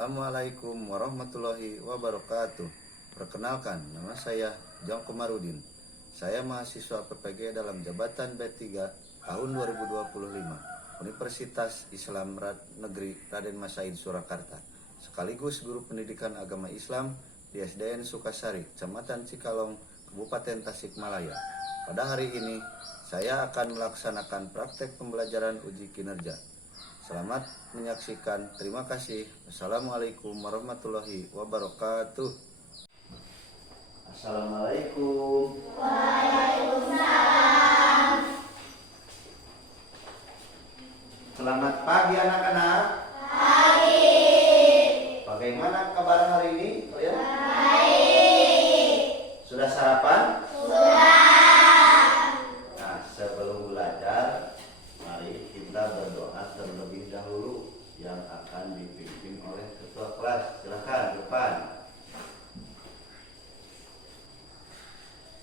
Assalamualaikum warahmatullahi wabarakatuh. Perkenalkan, nama saya Jong Komarudin. Saya mahasiswa PPG dalam jabatan B3 tahun 2025 Universitas Islam Negeri Raden Mas Said Surakarta, sekaligus guru pendidikan agama Islam di SDN Sukasari, Kecamatan Cikalong, Kabupaten Tasikmalaya. Pada hari ini, saya akan melaksanakan praktek pembelajaran uji kinerja. Selamat menyaksikan. Terima kasih. Assalamualaikum warahmatullahi wabarakatuh. Assalamualaikum. Waalaikumsalam. Selamat pagi anak-anak. Pagi. Bagaimana kabar hari ini kalian? Baik. Sudah sarapan? Sudah. Nah, sebelum belajar, mari kita berdoa terlebih dahulu yang akan dipimpin oleh ketua kelas. Silakan depan.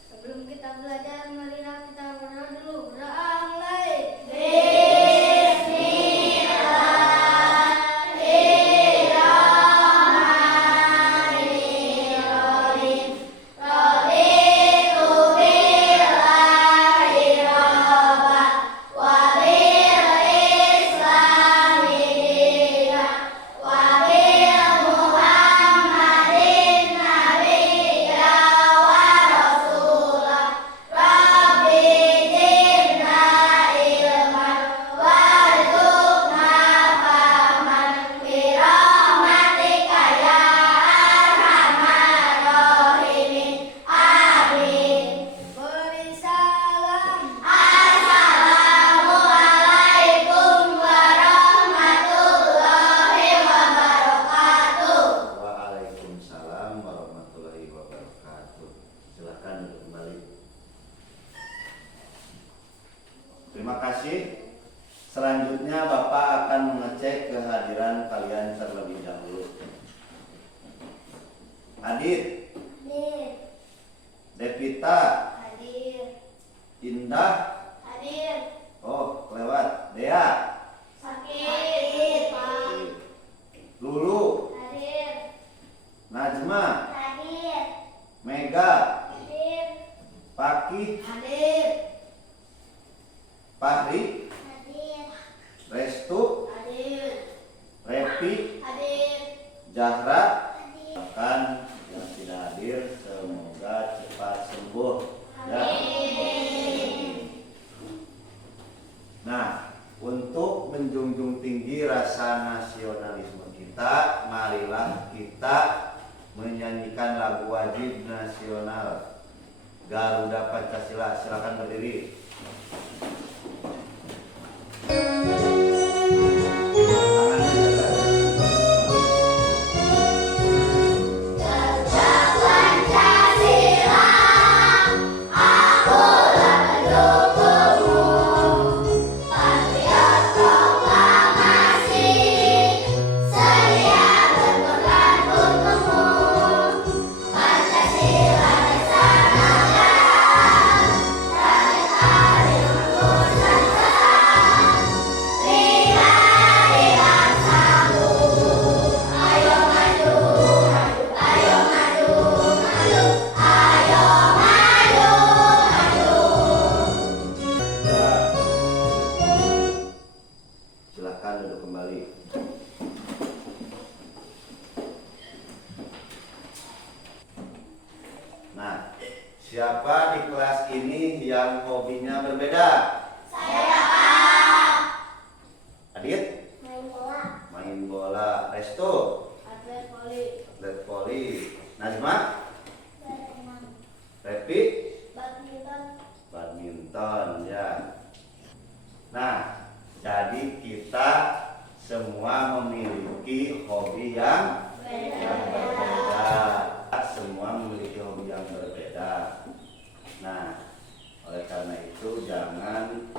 Sebelum kita belajar, marilah kita berdoa dulu. Berdoa mulai. Waalaikumsalam warahmatullahi wabarakatuh. Silakan duduk kembali. Terima kasih. Selanjutnya Bapak akan mengecek kehadiran kalian terlebih dahulu. Adit, Hadir. Devita, Hadir. Indah, Hadir. oh lewat, Dea, Sakit. Lulu, Hadir. Najma, Hadir. Mega, Hadir. Paki, Hadir. Fahri, Hadir. Restu, Hadir. Repi, Hadir. Zahra. Hadir. Bahkan yang tidak hadir semoga cepat sembuh ya. Nah, untuk menjunjung tinggi rasa nasionalisme kita, marilah kita menyanyikan lagu wajib nasional Garuda Pancasila. Silakan berdiri. Silakan duduk kembali. Nah, siapa di kelas ini yang hobinya berbeda? Saya Pak. Adit, Main bola. main bola. Resto, Atlet voli. atlet voli. Najma, Berenang. Repi, Badminton. badminton ya. Nah, jadi kita semua memiliki hobi yang berbeda. Semua memiliki hobi yang berbeda. Nah, oleh karena itu jangan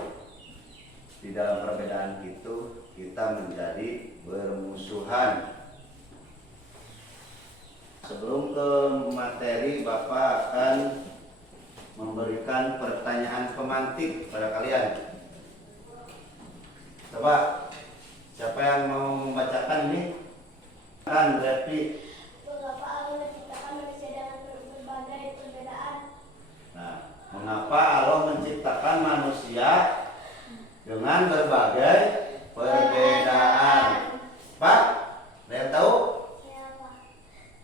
di dalam perbedaan itu kita menjadi bermusuhan. Sebelum ke materi, Bapak akan memberikan pertanyaan pemantik pada kalian. Coba, siapa yang mau membacakan ini? Kan Repi. Mengapa Allah menciptakan manusia dengan berbagai perbedaan? Nah, mengapa Allah menciptakan manusia dengan berbagai perbedaan? Pak, ada yang tahu? Ya, Pak.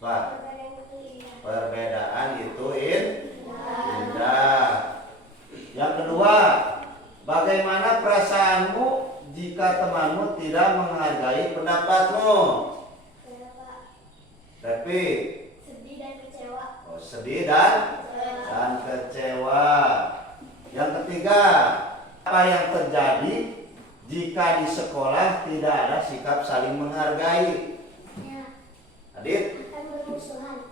Pak, Perbedaan itu indah. perbedaan itu indah. Yang kedua, bagaimana perasaanmu jika temanmu tidak menghargai pendapatmu? Ya, Pak. Tapi Sedih dan kecewa. sedih dan kecewa. Yang ketiga, apa yang terjadi jika di sekolah tidak ada sikap saling menghargai? Ya. Adit, Kan bermusuhan.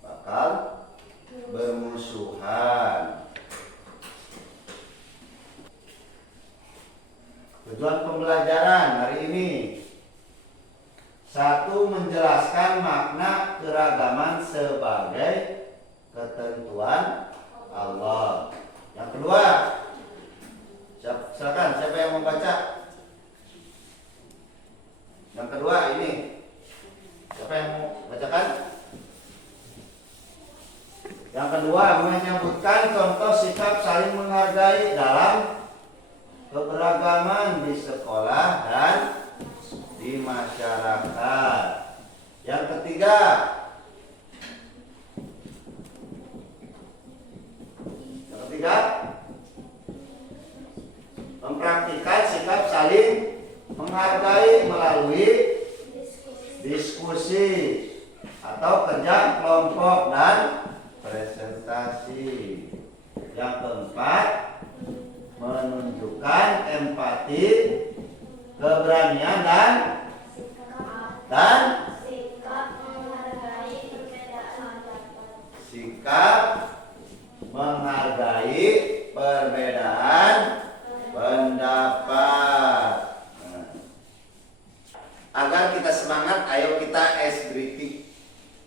bakal bermusuhan. Tujuan pembelajaran hari ini: 1. Menjelaskan makna keragaman sebagai ketentuan Allah. Yang kedua, silakan siapa yang membaca? Yang kedua ini, siapa yang mau bacakan? Yang kedua, menyebutkan contoh sikap saling menghargai dalam keberagaman di sekolah dan di masyarakat. Yang ketiga, mempraktikkan sikap saling menghargai melalui diskusi atau kerja kelompok dan presentasi. Yang keempat, menunjukkan empati, keberanian dan Sikap menghargai perbedaan sikap menghargai perbedaan pendapat. Agar kita semangat, ayo kita ice breaking.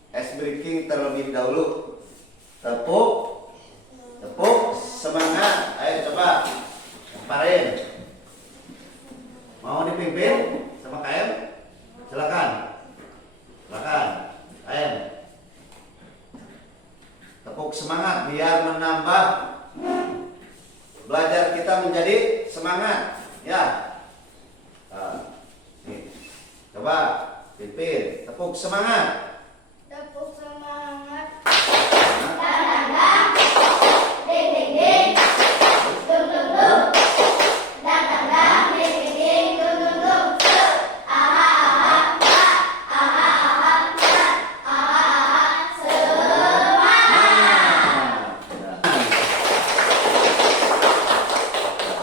Ice breaking terlebih dahulu. Tepuk semangat. Ayo coba kemarin. Mau dipimpin sama KM? Silakan. KM. Tepuk semangat biar menambah belajar kita menjadi semangat, ya. Nih. Coba pimpin, tepuk semangat. Tepuk semangat.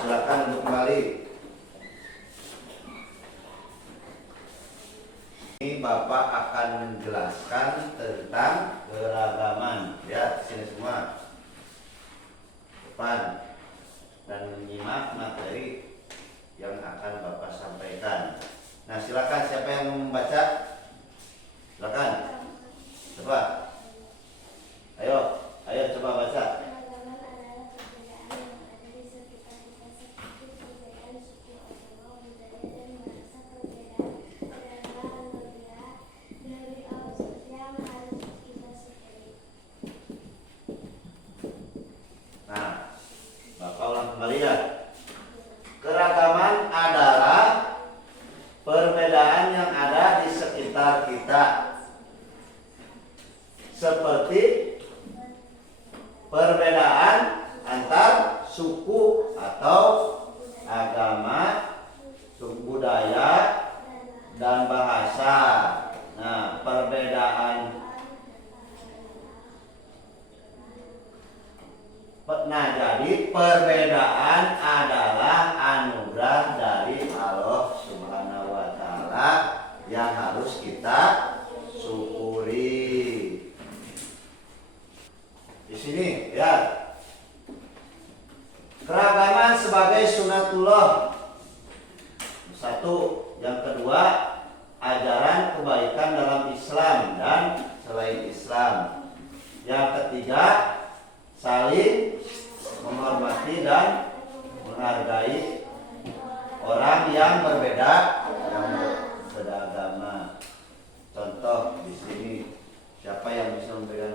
Silakan untuk kembali. Ini Bapak akan menjelaskan tentang keragaman. Ya, sini semua. Depan dan menyimak materi yang akan Bapak sampaikan. Nah, silakan siapa yang mau membaca? Silakan. Coba. Ayo coba baca. Keragaman adalah perbedaan yang ada di sekitar kita seperti perbedaan suku, agama, budaya, dan bahasa. Perbedaan adalah anugerah dari Allah yang harus kita syukuri. Nah, Bapak ulang kembali ya. Keragaman adalah perbedaan yang ada di sekitar kita, seperti perbedaan antar suku atau agama, suku budaya, dan bahasa. Nah, jadi perbedaan adalah anugerah dari Allah Subhanahu wa Ta'ala yang harus kita syukuri. Di sini ya, keragaman sebagai sunatullah. 1. Yang kedua, ajaran kebaikan dalam Islam dan selain Islam. Yang ketiga, saling menghormati dan menghargai orang yang berbeda agama.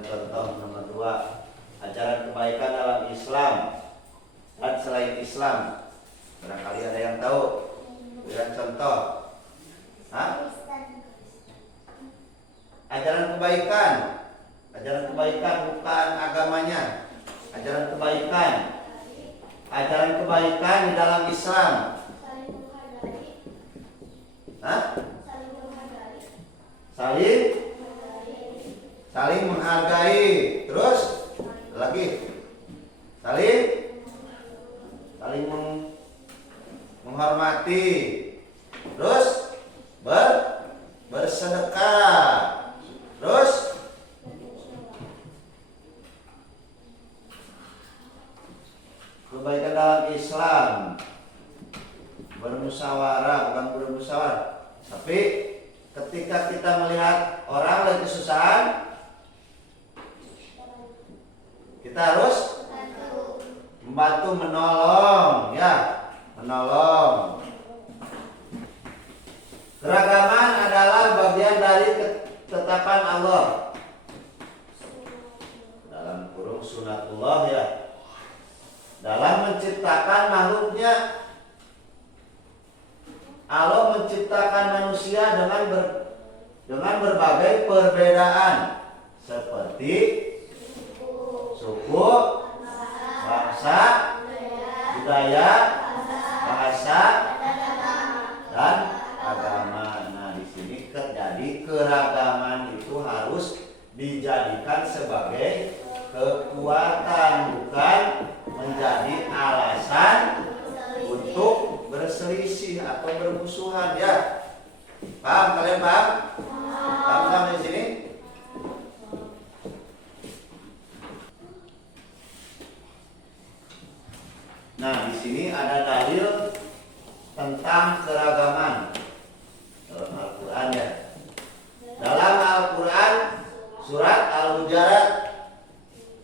contoh nomor 2, ajaran kebaikan dalam Islam dan selain Islam. Barangkali ada yang tahu. Berikan contoh. Hah? Ajaran kebaikan. Ajaran kebaikan bukan agamanya. Ajaran kebaikan. Ajaran kebaikan di dalam Islam. Saling menghargai. Hah? Saling menghargai. Saling menghargai. Terus lagi. Saling menghormati. Terus bersedekah. Terus kebaikan dalam Islam, bermusyawarah, bukan bermusyawarah, tapi ketika kita melihat orang lagi kesusahan, kita harus membantu, menolong, ya, menolong. Keragaman adalah bagian dari ketetapan Allah. Dalam kurung sunatullah, ya. Dalam menciptakan makhluknya, Allah menciptakan manusia dengan berbagai perbedaan seperti suku, bangsa, budaya, bahasa, dan agama. Nah, di sini terjadi keragaman itu harus dijadikan sebagai kekuatan, bukan menjadi alasan untuk berselisih atau bermusuhan, ya. Paham kalian, paham? Paham sampai sini? Nah, di sini ada dalil tentang keragaman dalam Al-Quran, ya. Dalam Al-Quran surat Al-Hujurat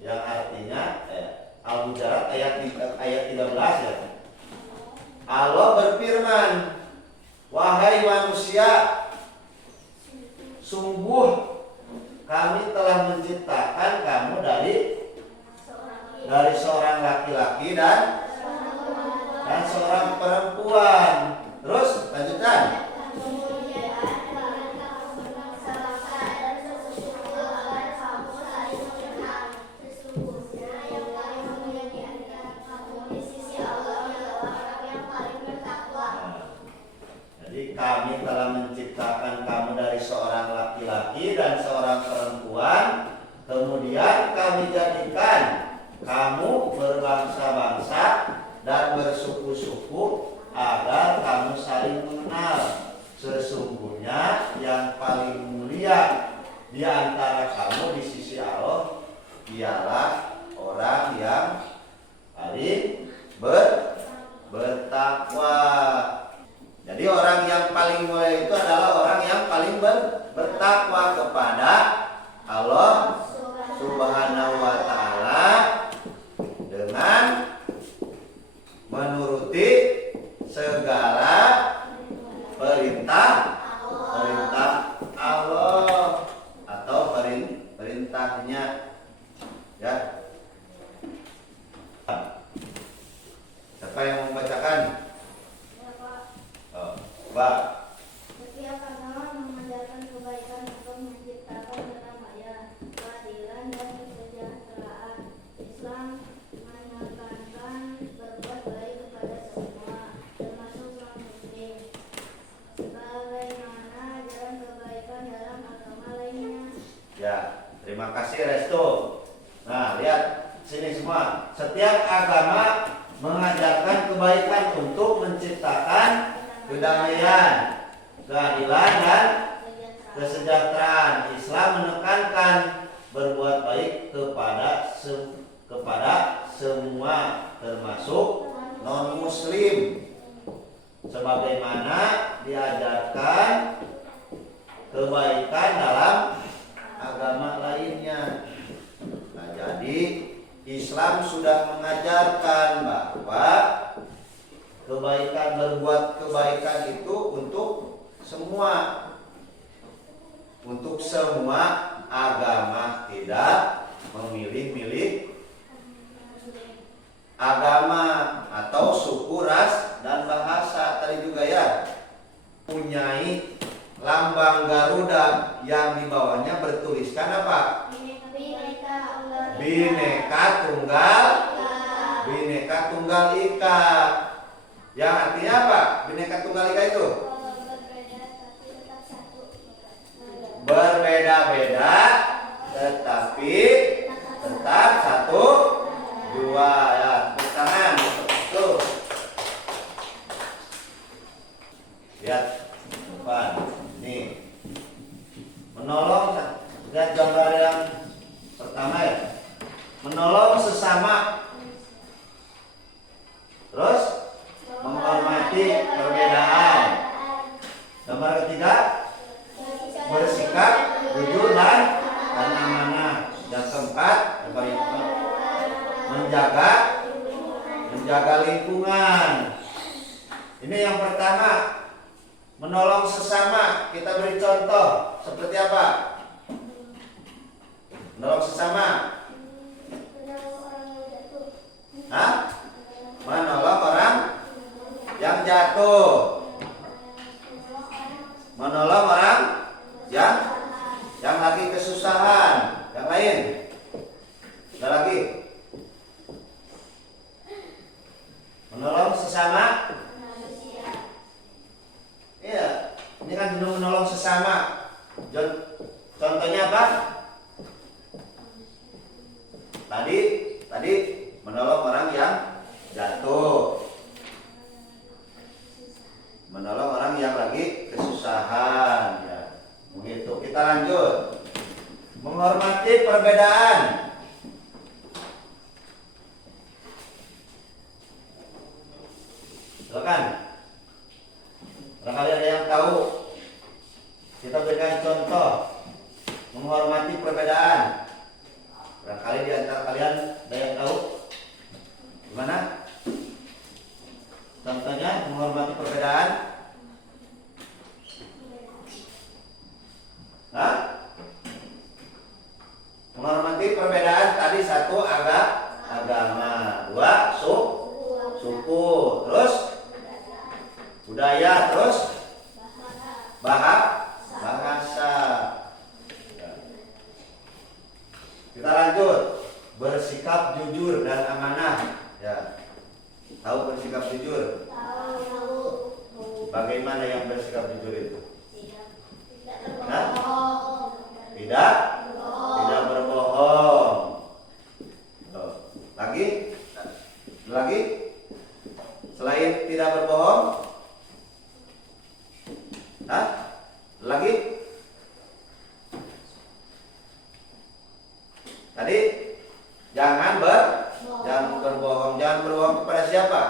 yang artinya Al-Hujurat ayat 13, ya. Allah berfirman, wahai manusia, sungguh kami telah menciptakan kamu dari seorang laki-laki dan seorang perempuan. Terus lanjutkan. Kami telah menciptakan kamu dari seorang laki-laki dan seorang perempuan. Kemudian kami jadikan kamu berbangsa-bangsa dan bersuku-suku agar kamu saling mengenal. Sesungguhnya yang paling mulia di antara kamu di sisi Allah ialah orang yang paling bertakwa. Jadi orang yang paling mulia itu adalah orang yang paling bertakwa kepada Allah Subhanahu wa ta'ala dengan menuruti segala perintah Allah atau perintahnya, ya. Siapa yang membacakan? Pak. Setiap agama mengajarkan kebaikan untuk menciptakan kedamaian, keadilan, dan kesejahteraan. Islam menekankan berbuat baik kepada semua, termasuk non-muslim, sebagaimana ajaran kebaikan dalam agama lainnya. Ya, terima kasih Resto. Nah, lihat sini semua. Setiap agama mengajarkan kebaikan untuk menciptakan kedamaian, keadilan, dan kesejahteraan. Islam menekankan berbuat baik kepada semua, termasuk non-muslim, sebagaimana diajarkan kebaikan dalam agama lainnya. Nah, jadi Islam sudah mengajarkan bahwa kebaikan, berbuat kebaikan itu untuk semua agama, tidak memilih-milih agama atau suku, ras, dan bahasa. Tadi juga ya, punyai lambang Garuda yang di bawahnya bertuliskan apa? Bhinneka Tunggal Ika. Yang artinya apa? Bhinneka Tunggal Ika itu berbeda-beda tetapi tetap satu dua. Ya, tepuk tangan. Tuh. Lihat depan. Nih. Menolong. Lihat gambar yang pertama ya. Menolong sesama. Terus menghormati perbedaan. Gambar ketiga, bersikap jujur dan amanah. Yang keempat, menjaga lingkungan. Ini yang pertama, menolong sesama. Kita beri contoh seperti apa? Menolong sesama. Hah? Menolong orang yang jatuh. Menolong orang yang lagi kesusahan. Yang lain? Ada lagi? Menolong sesama. Iya, ini kan menolong sesama. Contohnya apa? Tadi menolong orang yang jatuh. Menolong orang yang lagi kesusahan. Ya, begitu. Kita lanjut. Menghormati perbedaan. Silakan. Barangkali ada yang tahu. Kita berikan contoh. Menghormati perbedaan. Barangkali di antara kalian ada yang tahu. Gimana? Contohnya menghormati perbedaan. Hah? Menghormati perbedaan tadi satu agama, dua suku, terus budaya, terus bahasa. Kita lanjut. Bersikap jujur dan amanah. Ya. Tahu bersikap jujur? Bagaimana yang bersikap jujur itu? Hah? Tidak berbohong. Lagi? Selain tidak berbohong? Hah? Lagi? Tadi jangan berbohong. Jangan berbohong kepada siapa?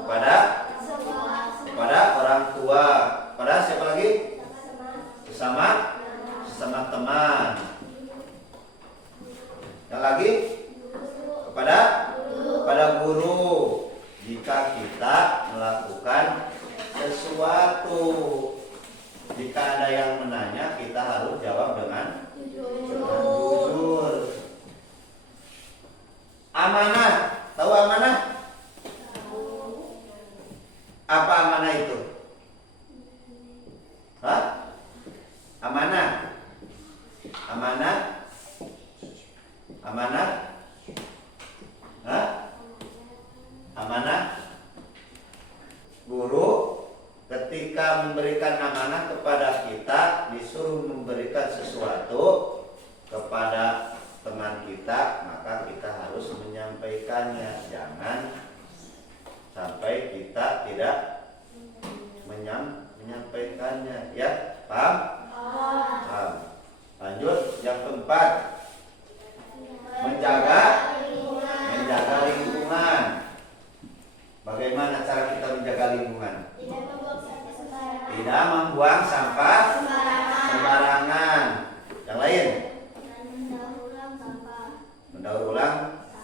Kepada orang tua. Kepada siapa lagi? Sesama teman. Yang lagi? Kepada guru. Jika kita melakukan sesuatu, jika ada yang menanya, kita harus jawab dengan jujur. Amanah. Tahu amanah? Apa amanah itu? Hah? Amanah. Hah? Amanah. Guru ketika memberikan amanah kepada kita, disuruh memberikan sesuatu kepada teman kita, maka kita harus menyampaikannya. Jangan sampai kita tidak menyampaikannya. Ya, paham? Paham. Lanjut yang keempat, menjaga lingkungan. Bagaimana cara kita menjaga lingkungan? Tidak membuang sampah sembarangan. Yang lain? Mendaur ulang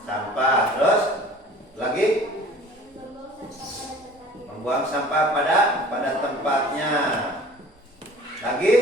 sampah. Terus lagi? Membuang sampah pada tempatnya. Lagi?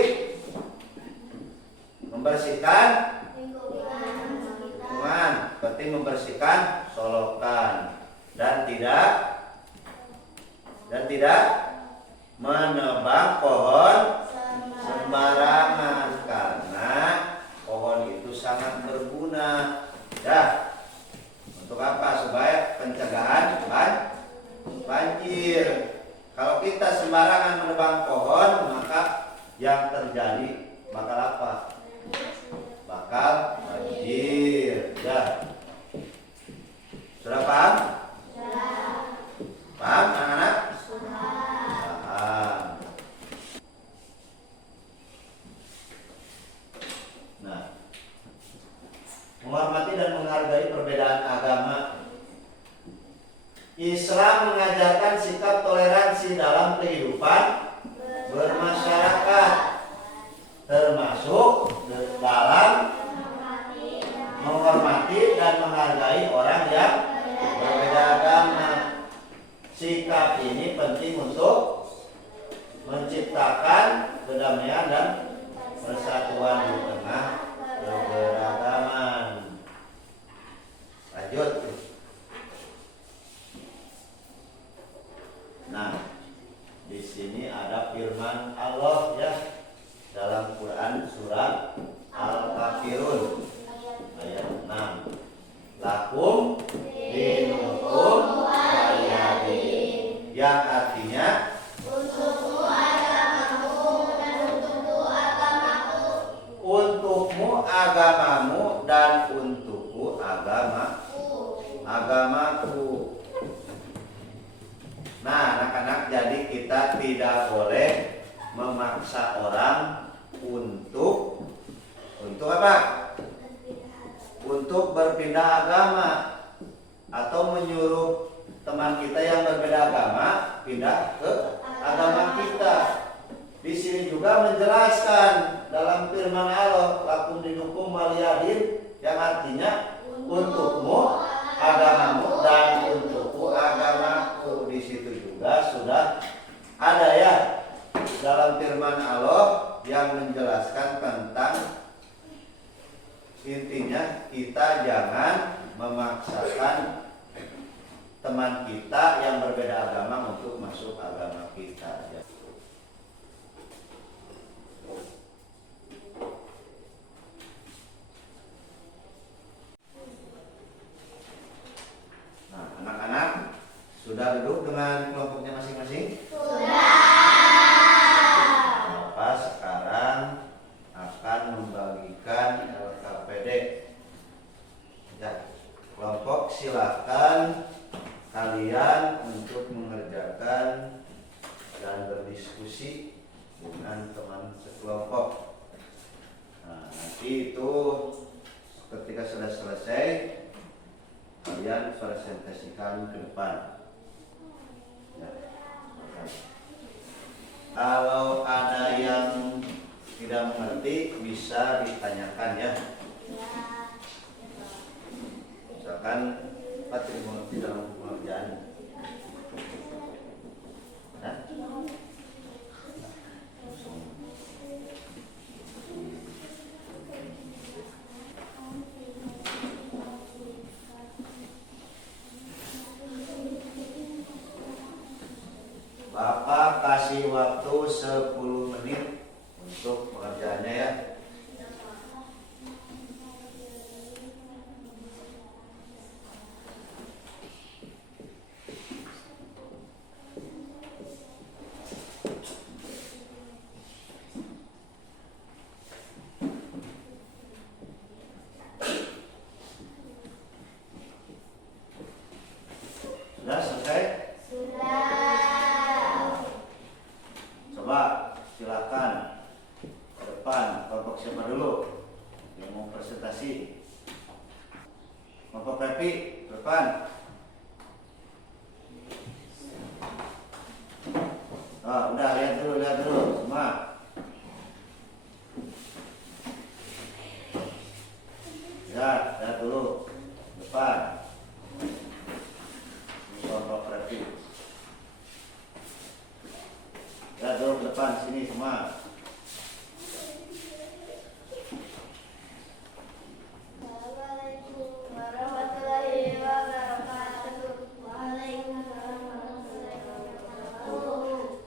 kedamaian dan persatuan di tengah keberagaman. Lanjut. Nah, di sini ada firman Allah ya dalam Quran surat Al-Kafirun ayat 6. Lakum dinukum waliyadin, yang artinya untukmu agamamu dan untukku agamaku. Untukmu agamamu dan untukku agamaku. Nah, anak-anak, jadi kita tidak boleh memaksa orang untuk apa? Untuk berpindah agama atau menyuruh teman kita yang berbeda agama pindah ke agama kita. Di sini juga menjelaskan dalam firman Allah, lakum dinukum waliyadin, yang artinya untukmu agamamu dan untukku agamaku. Di situ juga sudah ada ya dalam firman Allah yang menjelaskan tentang intinya kita jangan memaksakan teman kita yang berbeda agama untuk masuk agama kita. Nah, anak-anak sudah duduk dengan kelompoknya masing-masing? Bapak sekarang akan membagikan LKPD. Ya, kelompok silakan kalian untuk mengerjakan dan berdiskusi dengan teman sekelompok. Nah, nanti itu ketika sudah selesai kalian presentasikan ke depan. Ya. Kalau ada yang tidak mengerti bisa ditanyakan ya. Misalkan Pak tidak mengerti dalam pengerjaan. Nah. Bapak kasih waktu 10 menit untuk pengerjaannya ya. Sudah selesai? Coba silakan ke depan. Kelompok siapa dulu yang mau presentasi? Kelompok Repi ke depan. Oh, udah lihat dulu semua. Lihat dulu depan. Kelompok Repi. Lihat dulu ke depan sini semua. Assalamualaikum warahmatullahi wabarakatuh. Waalaikumsalam warahmatullahi wabarakatuh.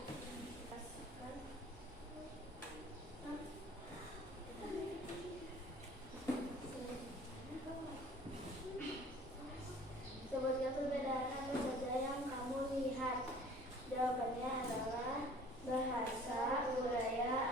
Sebutkan perbedaan apa saja yang kamu lihat. Jawabannya adalah bahasa, budaya,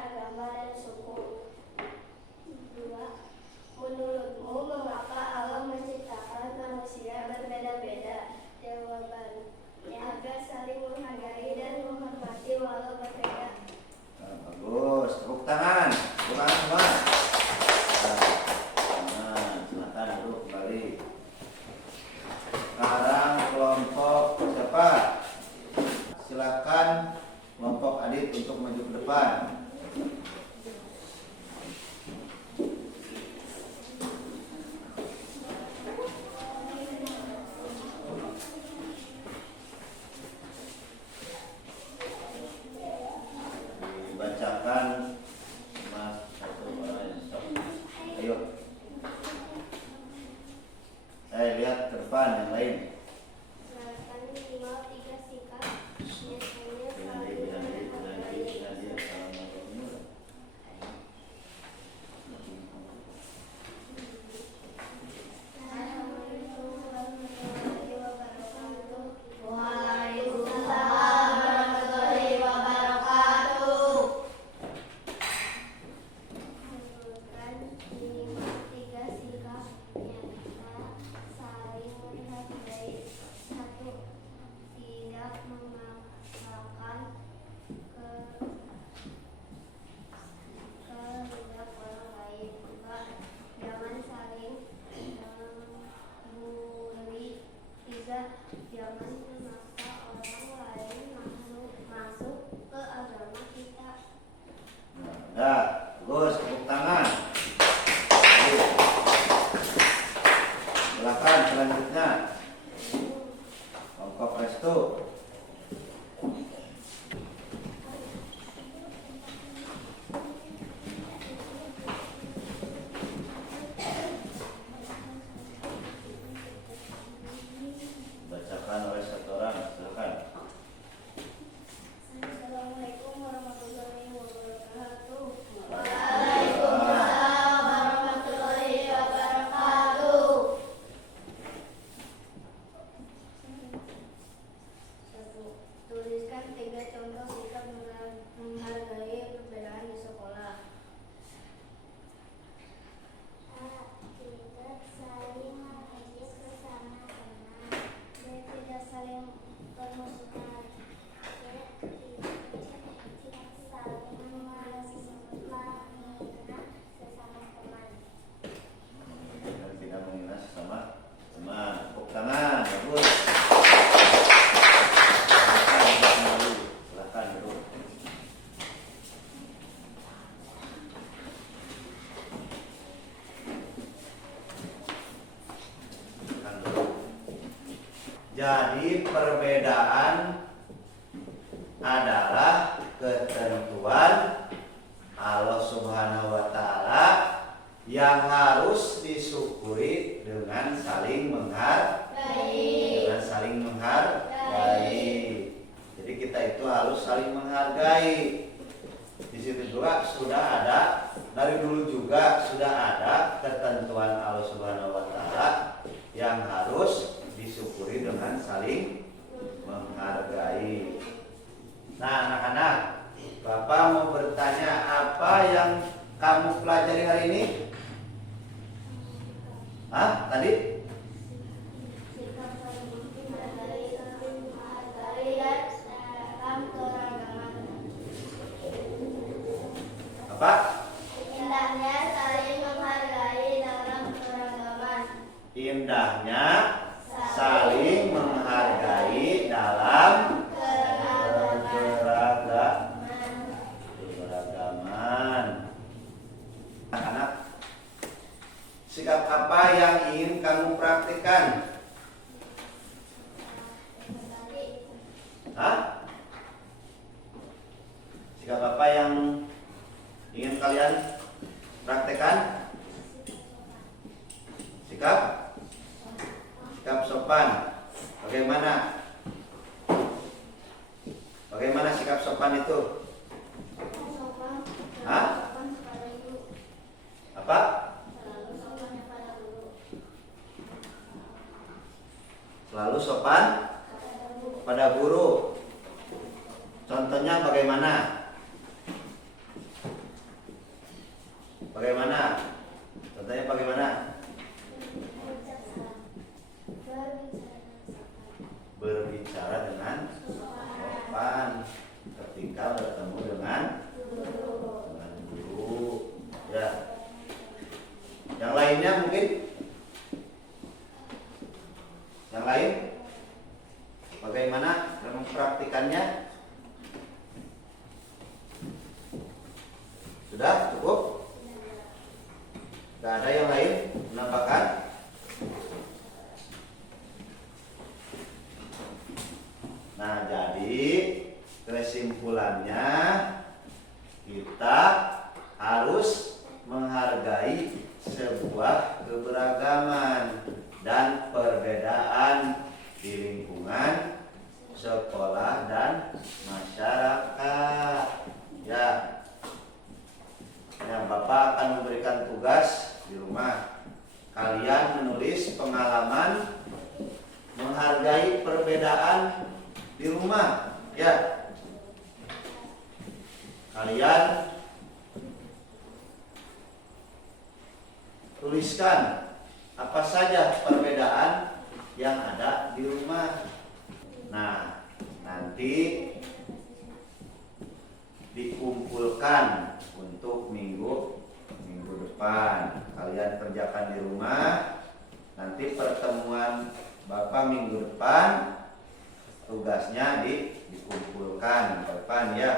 Jadi perbedaan adalah ketentuan Allah Subhanahu wa taala yang harus disyukuri dengan saling menghargai. Jadi kita itu harus saling menghargai. Di situ juga sudah ada, dari dulu juga sudah ada ketentuan Allah Subhanahu wa taala yang harus disyukuri dengan saling menghargai. Nah, anak-anak, Bapak mau bertanya, apa yang kamu pelajari hari ini? Tadi? Apa? Indahnya saling menghargai dalam keragaman. Indahnya saling menghargai dalam keberagaman. Anak-anak, sikap apa yang ingin kamu praktikkan? Sikap apa yang ingin kalian praktekkan? Sikap sopan. Bagaimana sikap sopan itu? Apa? Selalu sopan pada guru. Contohnya bagaimana? Contohnya bagaimana? Berbicara dengan sopan ketika bertemu dengan guru. Ya. Yang lainnya mungkin? Yang lain? Bagaimana mempraktikannya? Sudah cukup? Gak ada yang lain menambahkan? Nah, jadi kesimpulannya kita harus menghargai sebuah keberagaman dan perbedaan di lingkungan sekolah dan masyarakat. Ya. Nah, Bapak akan memberikan tugas di rumah. Kalian menulis pengalaman menghargai perbedaan di rumah. Ya. Kalian tuliskan apa saja perbedaan yang ada di rumah. Nah, nanti dikumpulkan untuk minggu depan. Kalian kerjakan di rumah. Nanti pertemuan Bapak minggu depan tugasnya dikumpulkan ke depan ya.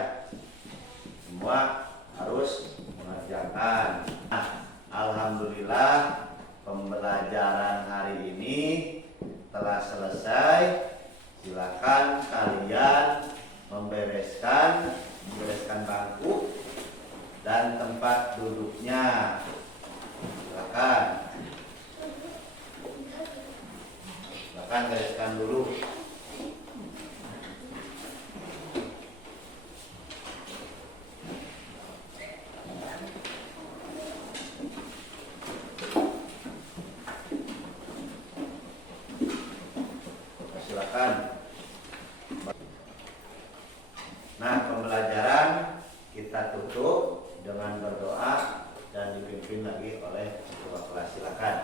Semua harus mengerjakan. Nah, alhamdulillah pembelajaran hari ini telah selesai. Silakan kalian membereskan bangku dan tempat duduknya. Silakan bereskan dulu. Silakan. Nah, pembelajaran kita tutup dengan berdoa dan dipimpin lagi oleh ketua kelas. Silakan.